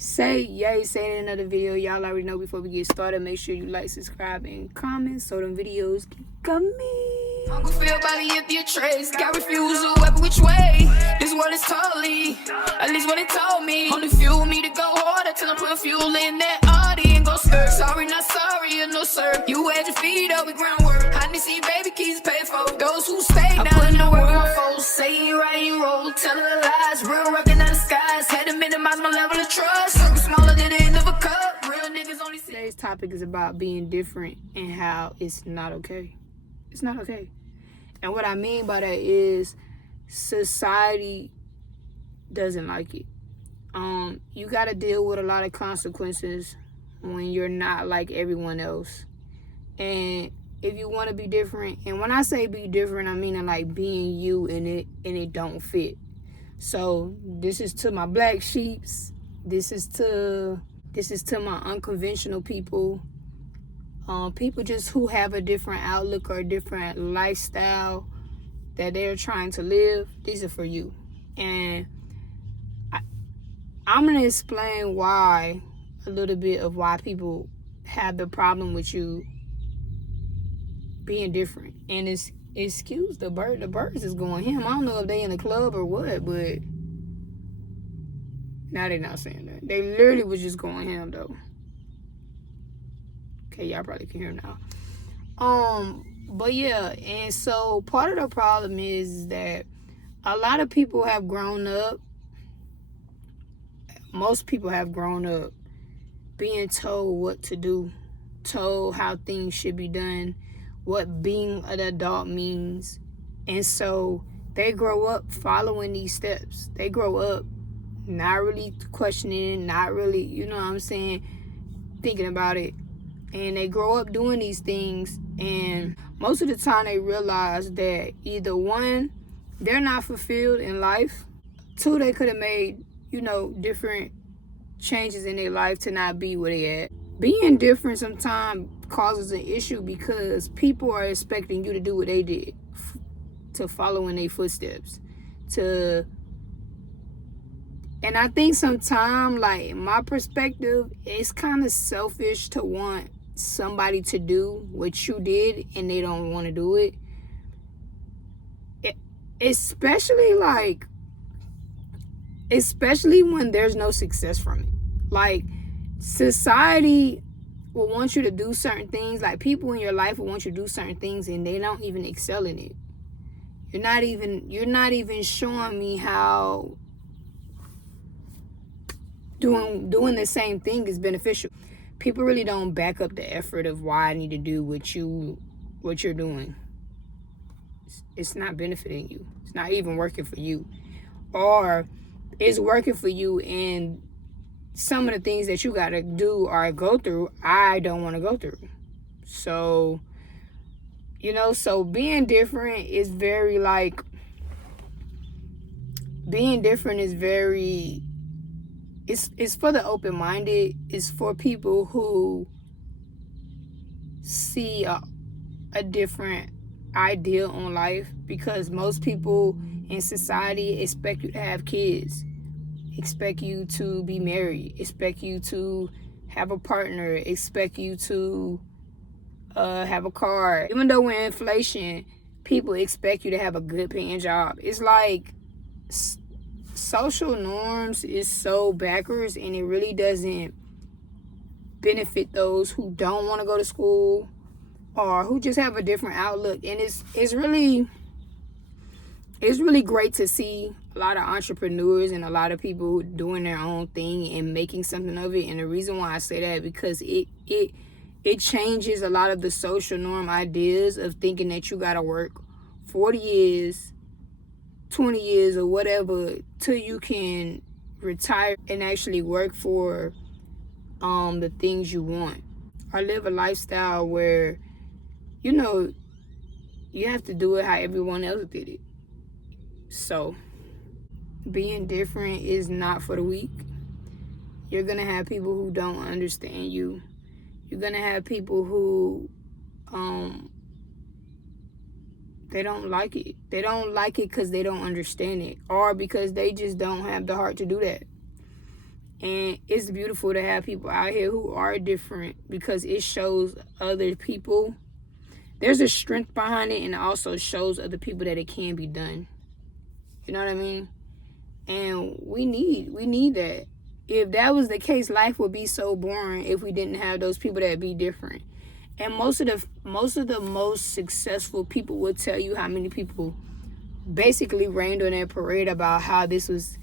say in another video. Y'all already know. Before we get started, make sure you like, subscribe, and comment so them videos keep coming. Uncle Phil body if you trace. Got refusal every which way. This world is totally, at least what it told me. Only fuel me to go harder till I put fuel in that Audi and go sir. Sorry, not sorry, or no sir. You had your feet up with groundwork. I didn't see baby keys paid for. Those who stay down in the work with my foes. Say you right, you roll, telling the lies. Real rockin' out the skies. Had to minimize my level of trust. Circle smaller than the end of a cup. Real niggas only see. Today's topic is about being different and how it's not okay. It's not okay. And what I mean by that is society doesn't like it. You got to deal with a lot of consequences when you're not like everyone else. And if you want to be different, and when I say be different, I mean like being you and it don't fit. So this is to my black sheeps. This is to my unconventional people. People just who have a different outlook or a different lifestyle that they're trying to live. These are for you. And I'm going to explain why, a little bit of why people have the problem with you being different. And it's, excuse the bird. The birds is going ham. I don't know if they in the club or what, but now they're not saying that. They literally was just going ham though. Okay, y'all probably can hear now. But yeah, and so part of the problem is that a lot of people have grown up. Most people have grown up being told what to do, told how things should be done, what being an adult means. And so they grow up following these steps. They grow up not really questioning, not really, you know what I'm saying, thinking about it. And they grow up doing these things, and most of the time they realize that either one, they're not fulfilled in life. Two, they could have made, different changes in their life to not be where they at. Being different sometimes causes an issue because people are expecting you to do what they did, to follow in their footsteps, and I think sometimes, like, in my perspective, it's kind of selfish to want somebody to do what you did and they don't want to do it. Especially when there's no success from it. Like, society will want you to do certain things. Like, people in your life will want you to do certain things and they don't even excel in it. You're not even showing me how doing the same thing is beneficial. People really don't back up the effort of why I need to do what you're doing. It's not benefiting you. It's not even working for you. Or it's working for you, and some of the things that you gotta do or go through, I don't want to go through. So, so being different is very it's for the open-minded. It's for people who see a different ideal on life, because most people in society expect you to have kids, expect you to be married, expect you to have a partner, expect you to have a car. Even though we're in inflation, people expect you to have a good paying job. It's like social norms is so backwards, and it really doesn't benefit those who don't want to go to school or who just have a different outlook. And it's really great to see a lot of entrepreneurs and a lot of people doing their own thing and making something of it. And the reason why I say that, because it changes a lot of the social norm ideas of thinking that you gotta work 40 years, 20 years or whatever till you can retire and actually work for the things you want, or live a lifestyle where you have to do it how everyone else did it. So being different is not for the weak. You're gonna have people who don't understand you. You're gonna have people who they don't like it. They don't like it because they don't understand it, or because they just don't have the heart to do that. And it's beautiful to have people out here who are different, because it shows other people there's a strength behind it, and it also shows other people that it can be done. You know what I mean? And we need that. If that was the case, life would be so boring if we didn't have those people that be different. And most of the most successful people will tell you how many people basically rained on their parade about how this was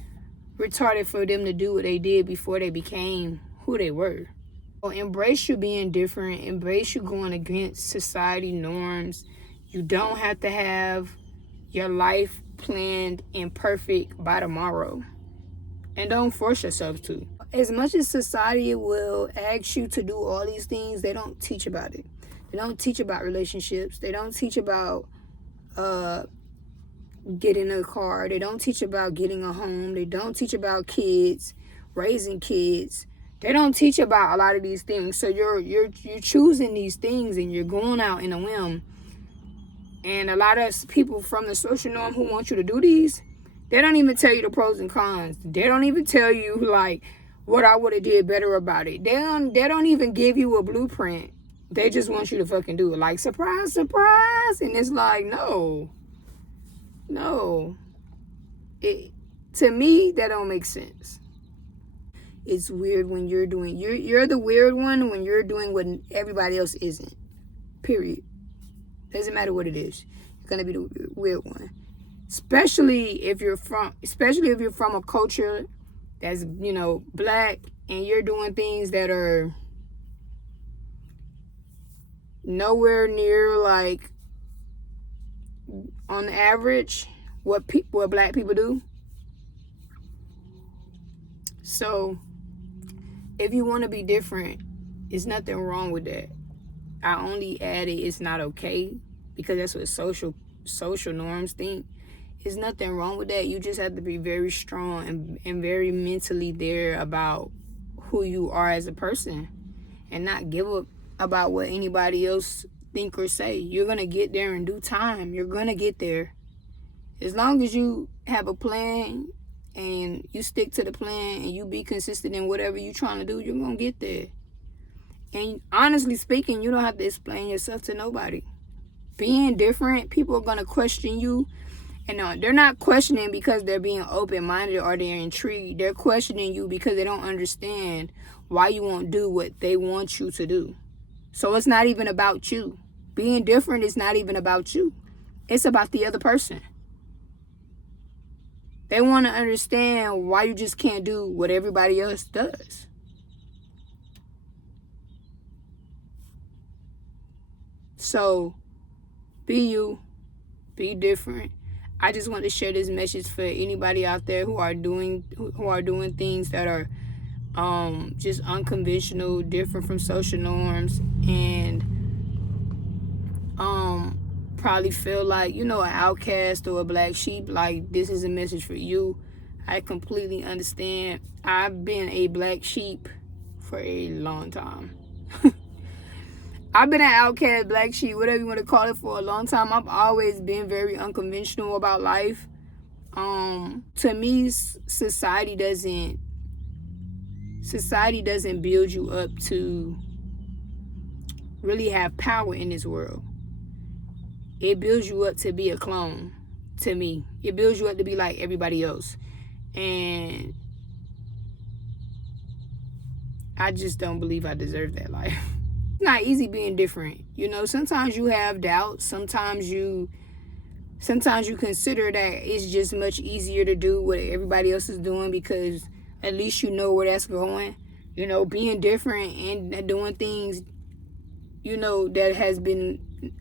retarded for them to do what they did before they became who they were. So embrace you being different. Embrace you going against society norms. You don't have to have your life planned and perfect by tomorrow. And don't force yourself to. As much as society will ask you to do all these things, they don't teach about it. They don't teach about relationships. They don't teach about getting a car. They don't teach about getting a home. They don't teach about kids, raising kids. They don't teach about a lot of these things. So you're choosing these things and you're going out in a whim. And a lot of people from the social norm who want you to do these, they don't even tell you the pros and cons. They don't even tell you like what I would have did better about it. They don't even give you a blueprint. They just want you to fucking do it. Like, surprise, surprise. And it's like, no. To me, that don't make sense. It's weird when you're the weird one when you're doing what everybody else isn't. Period. Doesn't matter what it is. You're gonna be the weird one. Especially if you're from a culture that's, black, and you're doing things that are nowhere near like on the average what black people do. So if you want to be different, there's nothing wrong with that. I only added it's not okay because that's what social norms think. There's nothing wrong with that. You just have to be very strong and very mentally there about who you are as a person, and not give up about what anybody else think or say. You're going to get there in due time. You're going to get there. As long as you have a plan and you stick to the plan and you be consistent in whatever you're trying to do, you're going to get there. And honestly speaking, you don't have to explain yourself to nobody. Being different, people are going to question you. And they're not questioning because they're being open-minded or they're intrigued. They're questioning you because they don't understand why you won't do what they want you to do. So it's not even about you. Being different is not even about you. It's about the other person. They want to understand why you just can't do what everybody else does. So, be you. Be different. I just want to share this message for anybody out there who are doing things that are just unconventional, different from social norms, and probably feel like, an outcast or a black sheep. Like, this is a message for you. I completely understand. I've been a black sheep for a long time. I've been an outcast, black sheep, whatever you want to call it, for a long time. I've always been very unconventional about life. To me, society doesn't build you up to really have power in this world. It builds you up to be a clone, to me. It builds you up to be like everybody else. And I just don't believe I deserve that life. It's not easy being different. Sometimes you have doubts. Sometimes you consider that it's just much easier to do what everybody else is doing because at least you know where that's going. Being different and doing things, that has been,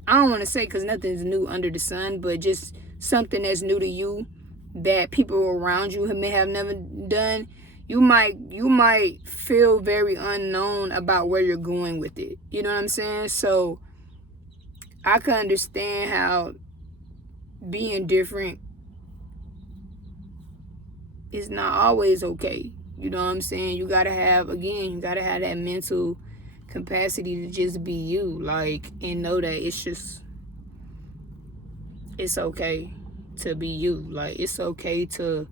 I don't want to say because nothing's new under the sun, but just something that's new to you that people around you may have never done. You might feel very unknown about where you're going with it. You know what I'm saying? So I can understand how being different is not always okay. You know what I'm saying? You gotta have that mental capacity to just be you, like, and know that it's okay to be you. Like, it's okay to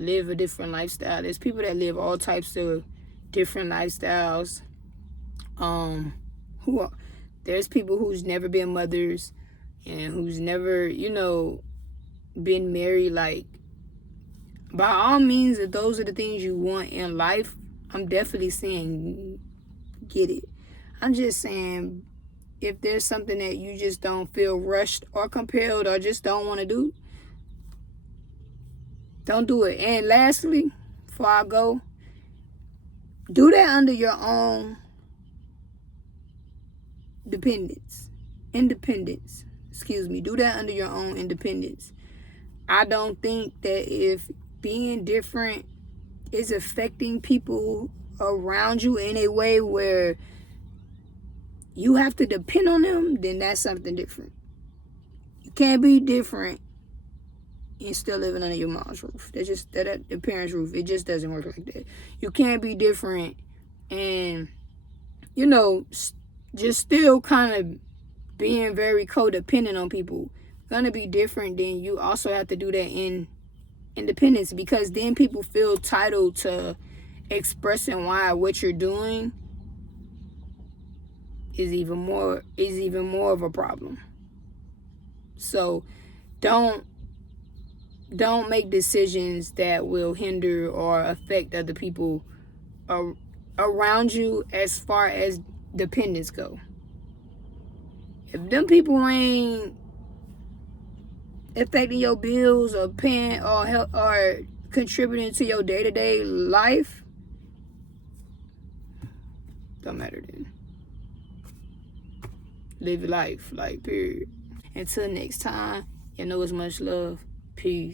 live a different lifestyle. There's people that live all types of different lifestyles. There's people who's never been mothers and who's never, been married. Like, by all means, if those are the things you want in life, I'm definitely saying get it. I'm just saying, if there's something that you just don't feel rushed or compelled or just don't want to do, don't do it. And lastly, before I go, do that under your own independence. Do that under your own independence. I don't think that if being different is affecting people around you in a way where you have to depend on them, then that's something different. You can't be different and still living under your mom's roof. That's just the parents' roof. It just doesn't work like that. You can't be different and, just still kind of being very codependent on people. Gonna be different, then you also have to do that in independence, because then people feel titled to expressing why what you're doing is even more of a problem. So don't make decisions that will hinder or affect other people around you as far as dependents go. If them people ain't affecting your bills or paying or help or contributing to your day-to-day life, don't matter then. Live your life, like, period. Until next time, it's much love. Peace.